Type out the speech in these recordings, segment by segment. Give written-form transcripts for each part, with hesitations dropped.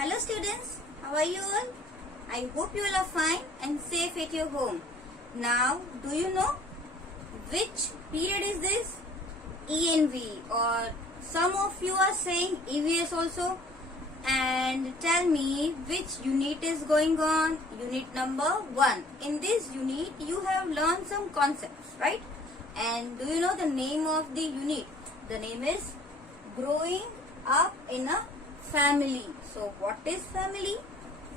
Hello students, how are you all? I hope you all are fine and safe at your home. Now, do you know which period is this? ENV, or some of you are saying EVS also. And tell me which unit is going on. Unit number 1. In this unit you have learned some concepts, right? And do you know the name of the unit? The name is Growing Up in a Family. So what is family?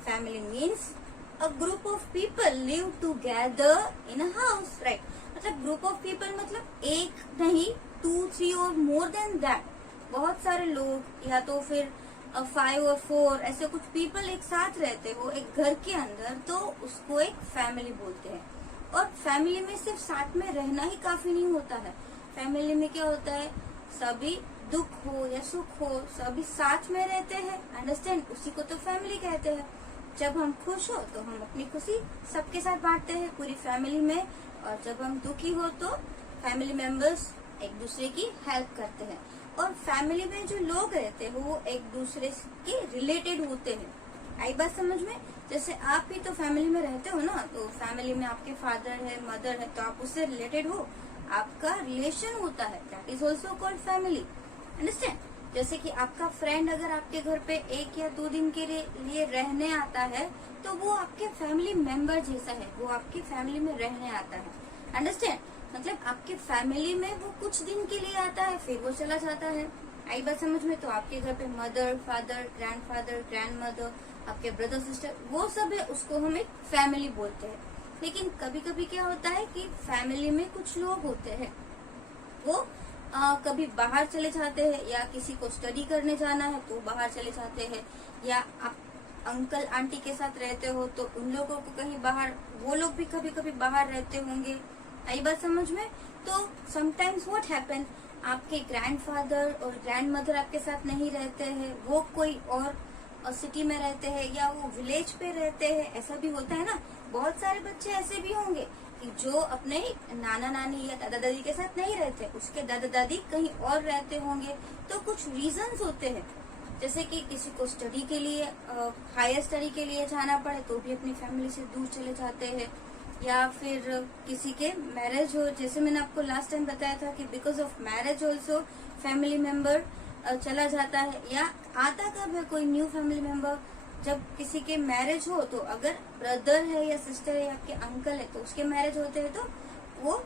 Family means a group of people live together in a house, right? मतलब group of people मतलब एक नहीं, 2, 3 और more than that. बहुत सारे लोग या तो फिर 5 और 4 ऐसे कुछ पीपल एक साथ रहते हो एक घर के अंदर, तो उसको एक फैमिली बोलते हैं। और फैमिली में सिर्फ साथ में रहना ही काफी नहीं होता है। फैमिली में क्या होता है, सभी दुख हो या सुख हो सभी साथ में रहते हैं, अंडरस्टैंड, उसी को तो फैमिली कहते हैं। जब हम खुश हो तो हम अपनी खुशी सबके साथ बांटते हैं पूरी फैमिली में, और जब हम दुखी हो तो फैमिली मेंबर्स एक दूसरे की हेल्प करते हैं। और फैमिली में जो लोग रहते हैं वो एक दूसरे के रिलेटेड होते हैं। आई बात समझ में? जैसे आप ही तो फैमिली में रहते हो ना, तो फैमिली में आपके फादर है, मदर है, तो आप उससे रिलेटेड हो, आपका रिलेशन होता है, that is also called family, understand. जैसे कि आपका फ्रेंड अगर आपके घर पे 1 या 2 दिन के लिए रहने आता है, तो वो आपके फैमिली मेंबर जैसा है, वो आपकी फैमिली में रहने आता है, अंडरस्टैंड। मतलब आपके फैमिली में वो कुछ दिन के लिए आता है, फिर वो चला जाता है। आई बात समझ में? तो आपके घर पे मदर, फादर, ग्रैंडफादर, ग्रैंडमदर, आपके ब्रदर सिस्टर, वो सब है, उसको हम एक फैमिली बोलते हैं। लेकिन कभी कभी क्या होता है कि फैमिली में कुछ लोग होते हैं, वो कभी बाहर चले जाते हैं, या किसी को स्टडी करने जाना है तो बाहर चले जाते हैं, या आप अंकल आंटी के साथ रहते हो तो उन लोगों को कहीं बाहर, वो लोग भी कभी कभी बाहर रहते होंगे। आई बात समझ में? तो समटाइम्स व्हाट हैपन, आपके ग्रैंडफादर और ग्रैंडमदर आपके साथ नहीं रहते हैं, वो कोई और सिटी में रहते हैं या वो विलेज पे रहते हैं, ऐसा भी होता है ना। बहुत सारे बच्चे ऐसे भी होंगे कि जो अपने नाना नानी या दादा दादी के साथ नहीं रहते, उसके दादा दादी कहीं और रहते होंगे। तो कुछ रीजंस होते हैं, जैसे कि किसी को स्टडी के लिए, हायर स्टडी के लिए जाना पड़े तो भी अपनी फैमिली से दूर चले जाते हैं, या फिर किसी के मैरिज हो, जैसे मैंने आपको लास्ट टाइम बताया था कि because of marriage also family member चला जाता है। या आता कब है कोई न्यू फैमिली मेंबर, जब किसी के मैरिज हो, तो अगर ब्रदर है या सिस्टर है या आपके अंकल है तो उसके मैरिज होते हैं, तो वो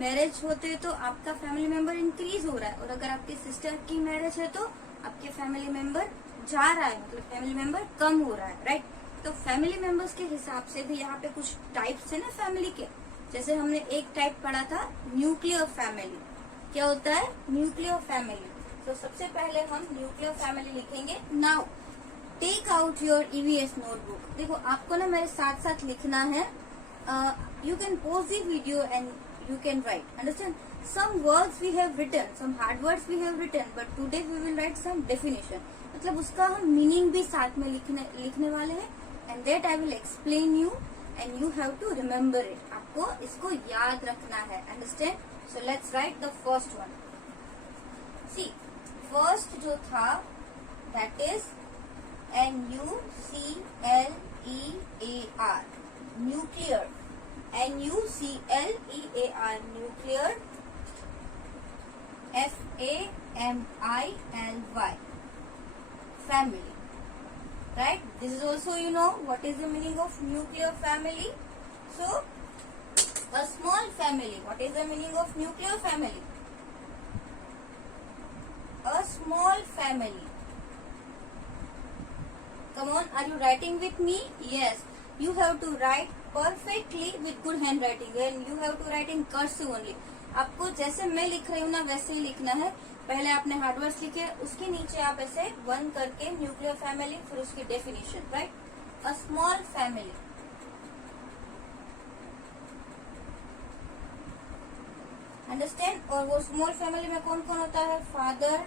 मैरिज होते हैं तो आपका फैमिली मेंबर इंक्रीज हो रहा है। और अगर आपकी सिस्टर की मैरिज है तो आपके फैमिली मेंबर जा रहा है, मतलब फैमिली मेंबर कम हो रहा है, राइट। तो फैमिली मेंबर्स के हिसाब से भी यहाँ पे कुछ टाइप्स है ना फैमिली के। जैसे हमने एक टाइप पढ़ा था न्यूक्लियर फैमिली। क्या होता है न्यूक्लियर फैमिली? तो सबसे पहले हम न्यूक्लियर फैमिली लिखेंगे। Now take out your EVS notebook. देखो आपको ना मेरे साथ साथ लिखना है। You can pause the video and you can write, understand? Some words we have written, some hard words we have written, but today we will write some definition. मतलब उसका हम मीनिंग भी साथ में लिखने वाले हैं, and that I will explain you and you have to remember it. आपको इसको याद रखना है, understand? So let's write the first one. See, first जो था that is NUCLEAR, nuclear. NUCLEAR, nuclear. FAMILY, family, right? This is also, you know what is the meaning of nuclear family. So a small family, what is the meaning of nuclear family? A small family. Come on, are you writing with me? Yes, you have to write perfectly with good handwriting and you have to write in cursive only. आपको जैसे मैं लिख रही हूँ ना वैसे ही लिखना है। पहले आपने हार्ड वर्ड्स लिखे, उसके नीचे आप ऐसे 1 करके न्यूक्लियर फैमिली, फिर उसकी definition, right? A small family, understand? और वो स्मॉल फैमिली में कौन कौन होता है? Father,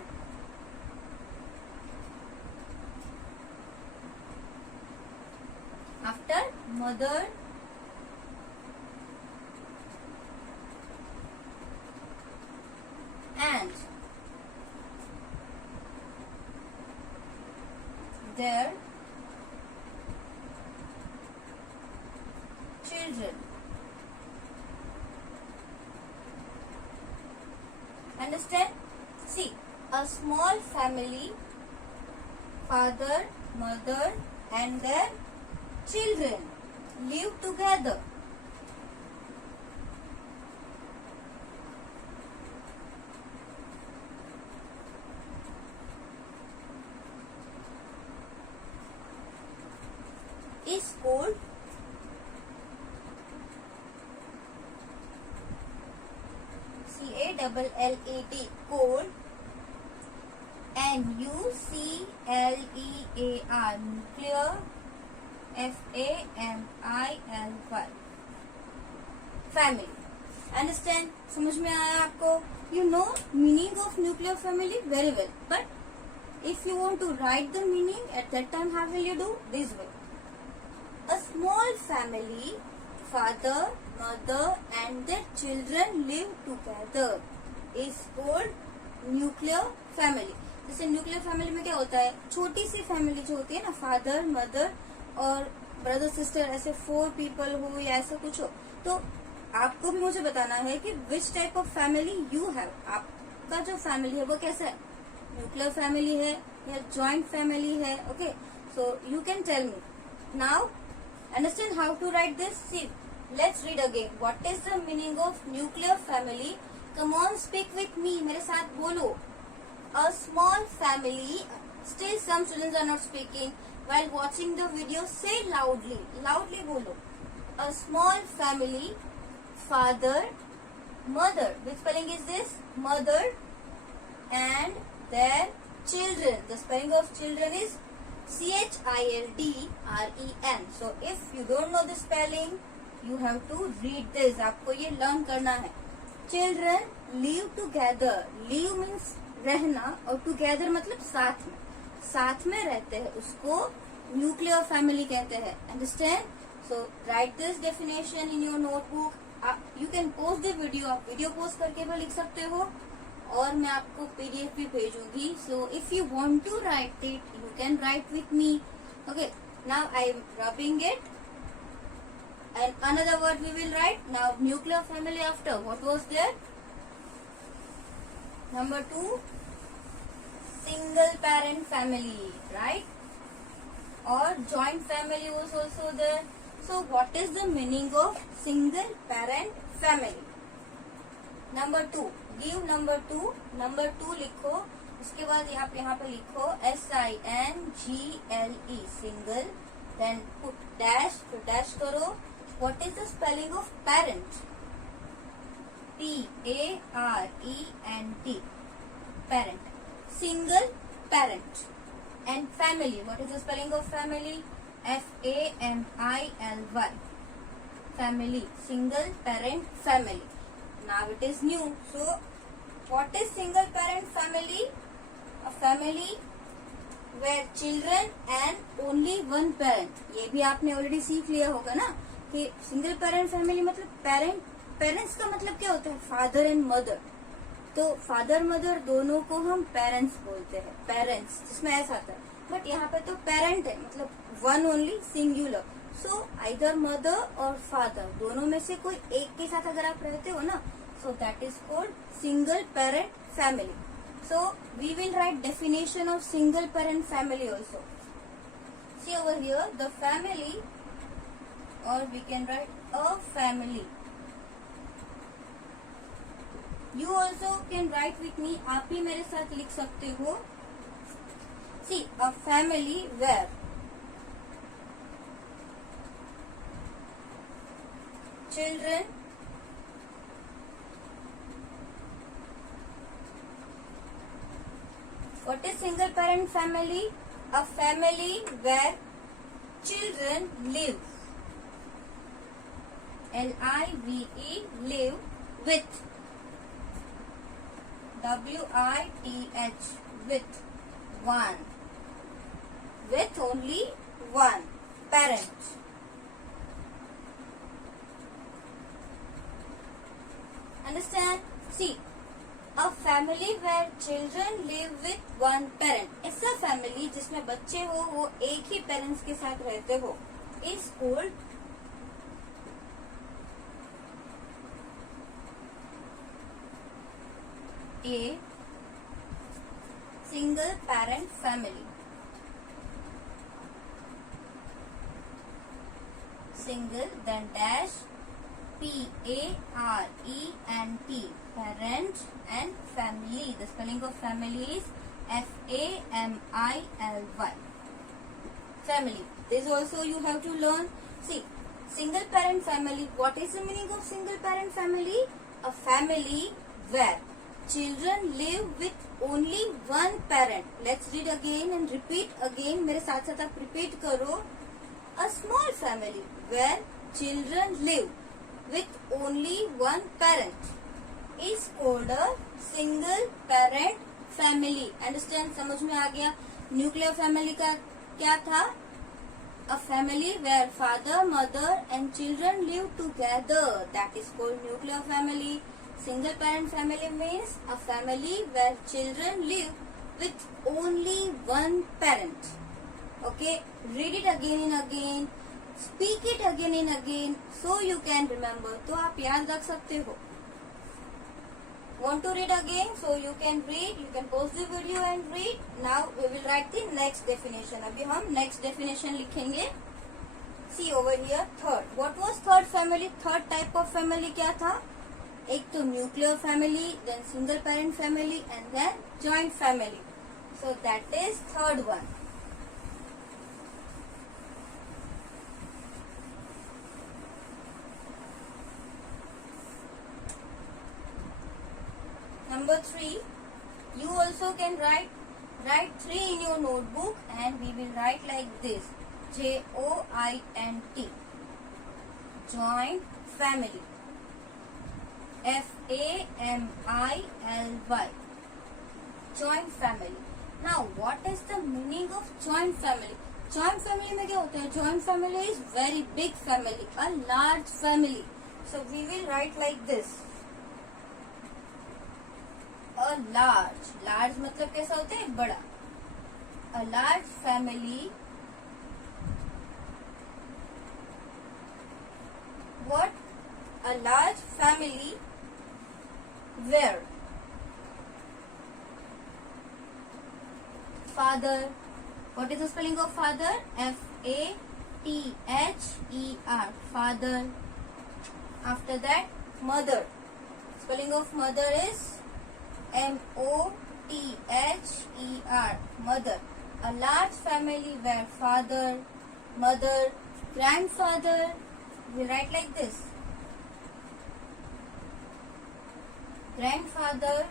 after mother, and their children. Understand? See, a small family, father, mother and their children live together. Is called CALLAD, cold, NUCLEAR, nuclear, FAMILY, family. Understand? समझ में आया आपको? You know meaning of nuclear family very well, but if you want to write the meaning at that time, how will you do? This way. A small family, father, mother and their children live together is called nuclear family. जैसे nuclear family में क्या होता है, छोटी सी family जो होती है ना, फादर मदर और ब्रदर सिस्टर, ऐसे 4 पीपल हो या ऐसा कुछ हो, तो आपको भी मुझे बताना है कि which type of family you have. आपका जो फैमिली है वो कैसा है, न्यूक्लियर फैमिली है या जॉइंट फैमिली है. Okay, so you can tell me now. Understand how to write this? See, let's read again. What is the meaning of nuclear family? Come on, speak with me. मेरे साथ बोलो. A small family. Still some students are not speaking. While watching the video, say loudly. Loudly बोलो. A small family. Father, mother. Which spelling is this? Mother and their children. The spelling of children is CHILDREN. So if you don't know the spelling, you have to read this. आपको ये learn करना है. Children live together. Live means रहना और together मतलब साथ में. साथ में रहते हैं, उसको nuclear family कहते हैं. Understand? So write this definition in your notebook. You can post the video. आप वीडियो पोस्ट करके भी लिख सकते हो और मैं आपको PDF भी भेजूंगी. So if you want to write it, you can write with me. Okay, now I am rubbing it. And another word we will write. Now nuclear family after. What was there? Number 2, single parent family, right? Or joint family was also there. So what is the meaning of single parent family? Number 2. Give number 2. Number 2 लिखो. उसके बाद आप यहाँ पे लिखो SINGLE, single. Then put dash. तो dash करो. What is the spelling of parent? PARENT. Parent. Single parent. And family. What is the spelling of family? FAMILY. Family. Single parent family. Now it is new. So what is single parent family? A family where children and only one parent. ये भी आपने already सीख लिया होगा ना कि single parent family मतलब parents का मतलब क्या होता है, फादर एंड मदर. तो फादर मदर दोनों को हम पेरेंट्स बोलते हैं, पेरेंट्स जिसमें ऐसा आता है. बट यहाँ पे तो पेरेंट है मतलब one only, singular. So either mother और फादर दोनों में से कोई एक के साथ अगर आप रहते हो ना, so that is called single parent family. So we will write definition of single parent family also. See over here the family, और we can write a family. You also can write with me. आप भी मेरे साथ लिख सकते हो. See a family where children, what is single parent family? A family where children live. LIVE, live with. WITH, with one. With only one parent. Understand? See, a family where children live with one parent. ऐसा family जिसमें बच्चे हो वो एक ही parents के साथ रहते हो is called A single parent family. Single, then dash, P-A-R-E-N-T, parent and family. The spelling of family is F-A-M-I-L-Y. Family. This also you have to learn. See, single parent family. What is the meaning of single parent family? A family where children live with only one parent. Let's read again and repeat again. मेरे साथ साथ आप repeat करो. A small family where children live with only one parent is called a single parent family. Understand? समझ में आ गया? Nuclear family का क्या था? A family where father, mother and children live together. That is called nuclear family. Single parent family means a family where children live with only one parent. Okay, read it again and again, speak it again and again, so you can remember. तो आप याद रख सकते हो. Want to read again? So you can read. You can pause the video and read. Now we will write the next definition. अभी हम next definition लिखेंगे. See over here, third. What was third family? Third type of family क्या था? एक तो nuclear family, then single parent family, and then joint family. So that is third one. Number 3, you also can write 3 in your notebook, and we will write like this: J-O-I-N-T, joint family. F-A-M-I-L-Y, joint family. Now what is the meaning of joint family? Joint family में क्या होता है? Joint family is very big family, a large family. So we will write like this: a large मतलब कैसा होता है? बड़ा. A large family. What? A large family where father. What is the spelling of father? F-A-T-H-E-R, father. After that, mother. Spelling of mother is M-O-T-H-E-R, mother. A large family where father, mother, grandfather. We write like this: grandfather.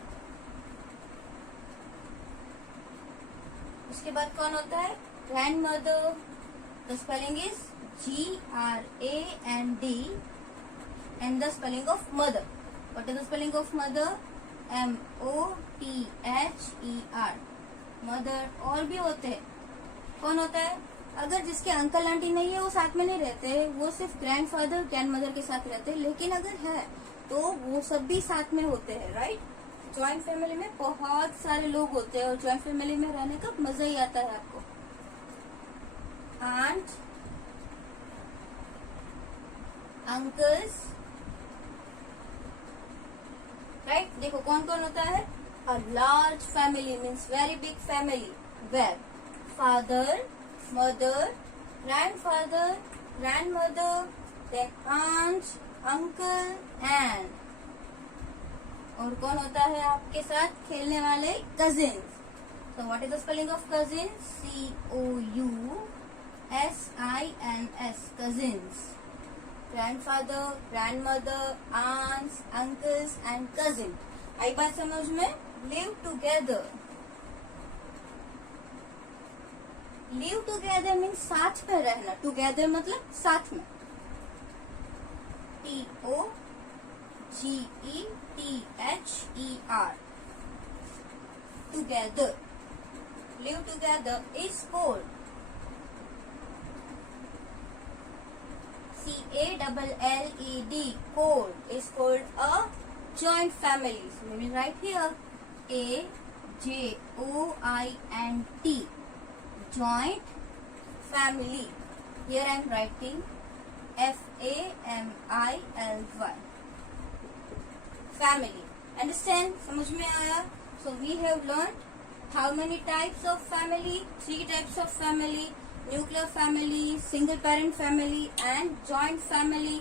उसके बाद कौन होता है? grandmother. The spelling is G-R-A-N-D, and the spelling of mother. What is the spelling of mother? M-O-T-H-E-R, mother. और भी होते हैं. कौन होता है? अगर जिसके अंकल आंटी नहीं है वो साथ में नहीं रहते, वो सिर्फ ग्रैंडफादर ग्रैंडमदर के साथ रहते हैं. लेकिन अगर है तो वो सब भी साथ में होते हैं. राइट? जॉइंट फैमिली में बहुत सारे लोग होते हैं और जॉइंट फैमिली में रहने का मजा ही आता है आपको. Aunt, uncles. राइट? देखो कौन कौन होता है? A large family means very big family where father, mother, grandfather, grandmother, then aunt, uncle and और कौन होता है आपके साथ खेलने वाले? cousins. So what is the spelling of cousins? C-O-U-S-I-N-S, cousins. Grandfather, grandmother, aunts, uncles and cousin. आई बात समझ में? live together. Live together means साथ में रहना. टूगेदर मतलब साथ में. T-O-G-E-T-H-E-R, together. Live together is called C-A-L-L-E-D, cold is called a joint family. So we will write here A-J-O-I-N-T, joint family. Here I am writing F-A-M-I-L-Y, family. Understand, समझ में आया? So we have learn how many types of family, 3 types of family, nuclear family, single parent family and joint family.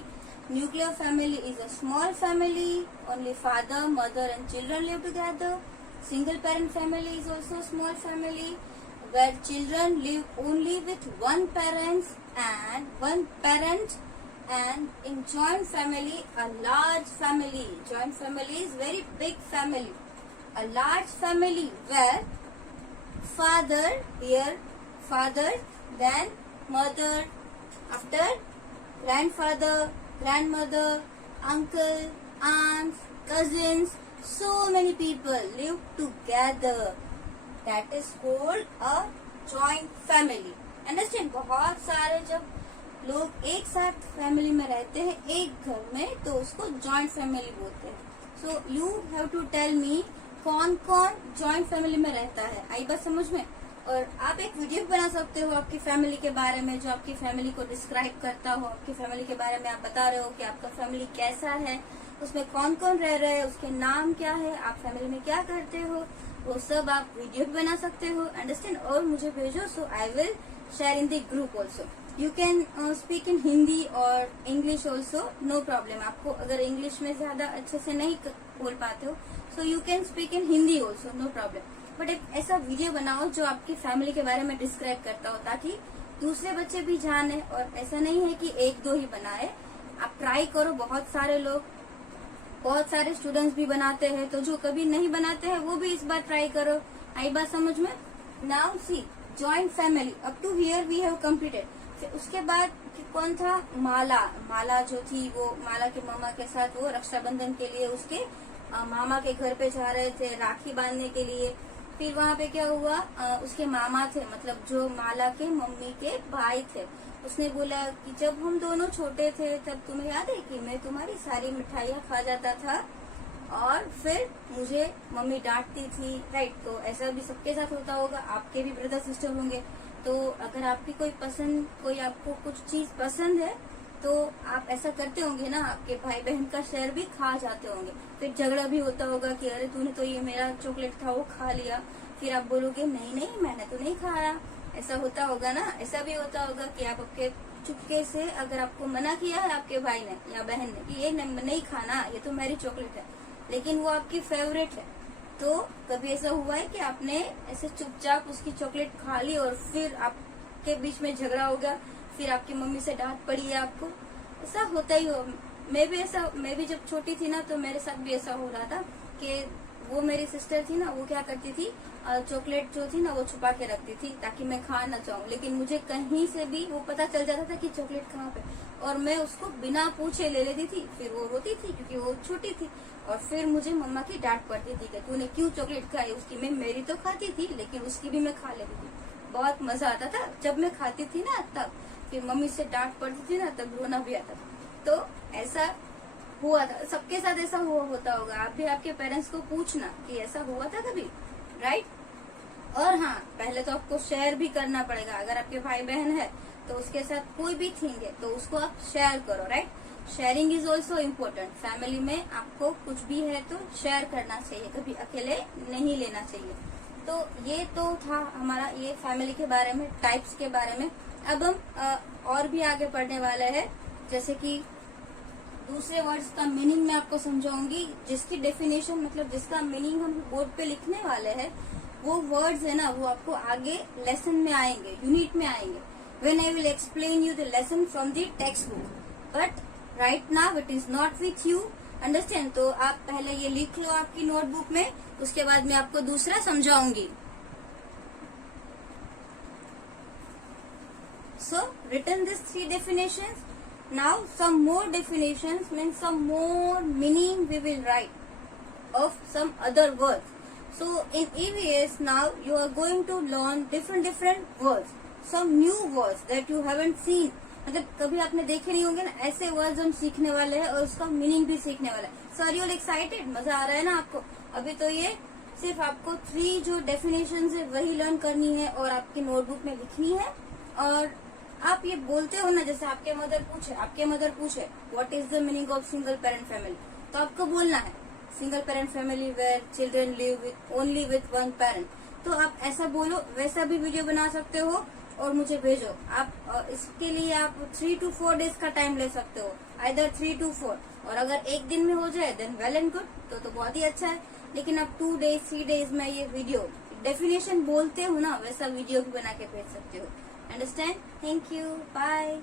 Nuclear family is a small family, only father, mother and children live together. Single parent family is also a small family where children live only with one parent. And in joint family, a large family. Joint family is very big family. A large family where father, then mother, after grandfather, grandmother, uncle, aunts, cousins, so many people live together. That is called a joint family. Understand? बहुत सारे जब लोग एक साथ family में रहते हैं एक घर में, तो उसको जॉइंट फैमिली बोलते हैं. So you have to tell me कौन कौन जॉइंट फैमिली में रहता है. आई बात समझ में? और आप एक वीडियो बना सकते हो आपकी फैमिली के बारे में, जो आपकी फैमिली को डिस्क्राइब करता हो. आपकी फैमिली के बारे में आप बता रहे हो कि आपका फैमिली कैसा है, उसमें कौन कौन रह रहे हैं, उसके नाम क्या है, आप फैमिली में क्या करते हो, वो सब आप वीडियो भी बना सकते हो. अंडरस्टैंड? और मुझे भेजो. So I will share in the group also. You can speak in Hindi और इंग्लिश ऑल्सो, नो प्रॉब्लम. आपको अगर इंग्लिश में ज्यादा अच्छे से नहीं बोल पाते हो, so you can speak in Hindi also, no problem. But एक ऐसा वीडियो बनाओ जो आपकी फैमिली के बारे में डिस्क्राइब करता हो, ताकि दूसरे बच्चे भी जाने. और ऐसा नहीं है कि 1-2 ही बनाए, आप ट्राई करो. बहुत सारे स्टूडेंट्स भी बनाते हैं, तो जो कभी नहीं बनाते हैं वो भी इस बार ट्राई करो. आई बात समझ में? Now see joint family up to here we have completed. फिर उसके बाद कौन था? माला जो थी, वो माला के मामा के साथ वो रक्षाबंधन के लिए उसके मामा के घर पे जा रहे थे राखी बांधने के लिए. फिर वहाँ पे क्या हुआ, उसके मामा थे, मतलब जो माला के मम्मी के भाई थे. उसने बोला कि जब हम दोनों छोटे थे तब तुम्हें याद है कि मैं तुम्हारी सारी मिठाइयाँ खा जाता था और फिर मुझे मम्मी डांटती थी. राइट? तो ऐसा भी सबके साथ होता होगा, आपके भी ब्रदर सिस्टर होंगे. तो अगर आपकी कोई आपको कुछ चीज पसंद है तो आप ऐसा करते होंगे ना, आपके भाई बहन का शेयर भी खा जाते होंगे. फिर झगड़ा भी होता होगा कि अरे तूने तो ये मेरा चॉकलेट था वो खा लिया. फिर आप बोलोगे नहीं मैंने तो नहीं खाया. ऐसा होता होगा ना. ऐसा भी होता होगा कि आप आपके चुपके से, अगर आपको मना किया है आपके भाई ने या बहन ने कि ये नहीं खाना, ये तो मेरी चॉकलेट है, लेकिन वो आपकी फेवरेट है, तो कभी ऐसा हुआ है कि आपने ऐसे चुपचाप उसकी चॉकलेट खा ली और फिर आपके बीच में झगड़ा हो गया, फिर आपकी मम्मी से डांट पड़ी है आपको? ऐसा होता ही हो. मैं भी जब छोटी थी ना, तो मेरे साथ भी ऐसा हो रहा था कि वो मेरी सिस्टर थी ना, वो क्या करती थी, चॉकलेट जो थी ना वो छुपा के रखती थी ताकि मैं खा ना चाहूँ. लेकिन मुझे कहीं से भी वो पता चल जाता था कि चॉकलेट कहाँ पे, और मैं उसको बिना पूछे ले लेती थी. फिर वो रोती थी क्योंकि वो छोटी थी, और फिर मुझे मम्मा की डांट पड़ती थी कि तूने क्यों चॉकलेट खाई उसकी. मैं मेरी तो खाती थी लेकिन उसकी भी मैं खा लेती थी. बहुत मजा आता था जब मैं खाती थी ना तब. फिर मम्मी से डांट पड़ती थी ना, तब रोना भी आता था. तो ऐसा हुआ था, सबके साथ ऐसा होता होगा. आप भी आपके पेरेंट्स को पूछना कि ऐसा हुआ था कभी. राइट? और हाँ, पहले तो आपको शेयर भी करना पड़ेगा. अगर आपके भाई बहन है तो उसके साथ कोई भी थिंग है तो उसको आप शेयर करो. Right? Sharing is also important. Family में आपको कुछ भी है तो शेयर करना चाहिए, कभी अकेले नहीं लेना चाहिए. तो ये तो था हमारा ये फैमिली के बारे में, टाइप्स के बारे में. अब हम और भी आगे पढ़ने वाले हैं, जैसे कि दूसरे वर्ड्स का मीनिंग मैं आपको समझाऊंगी, जिसकी डेफिनेशन मतलब जिसका मीनिंग हम बोर्ड पे लिखने वाले हैं. वो वर्ड्स है ना, वो आपको आगे लेसन में आएंगे, यूनिट में आएंगे. When I will explain you the lesson from the text book, but right now it is not with you. Understand? तो आप पहले ये लिख लो आपकी नोटबुक में, उसके बाद मैं आपको दूसरा समझाऊंगी. So written these 3 definitions. Now some more definitions, means some more meaning we will write of some other words. So in EVS now you are going to learn different words, some new words that you haven't seen. मतलब कभी आपने देखे नहीं होंगे ना, ऐसे words हम सीखने वाले हैं और उसका मीनिंग भी सीखने वाला है. So are you all excited? मजा आ रहा है ना आपको? अभी तो ये सिर्फ आपको 3 जो डेफिनेशंस है वही लर्न करनी है और आपकी नोटबुक में लिखनी है. और आप ये बोलते हो ना, जैसे आपके मदर पूछे what is the meaning of single parent family, तो आपको बोलना है single parent family where children live only with one parent, तो आप ऐसा बोलो, वैसा भी वीडियो बना सकते हो और मुझे भेजो। आप इसके लिए आप 3 to 4 डेज का टाइम ले सकते हो, आइदर 3 to 4, और अगर एक दिन में हो जाए देन वेल एंड गुड, तो बहुत ही अच्छा है। लेकिन आप 2 days 3 days में ये वीडियो डेफिनेशन बोलते हो ना, वैसा वीडियो भी बना के भेज सकते हो। अंडरस्टैंड? Thank you, bye.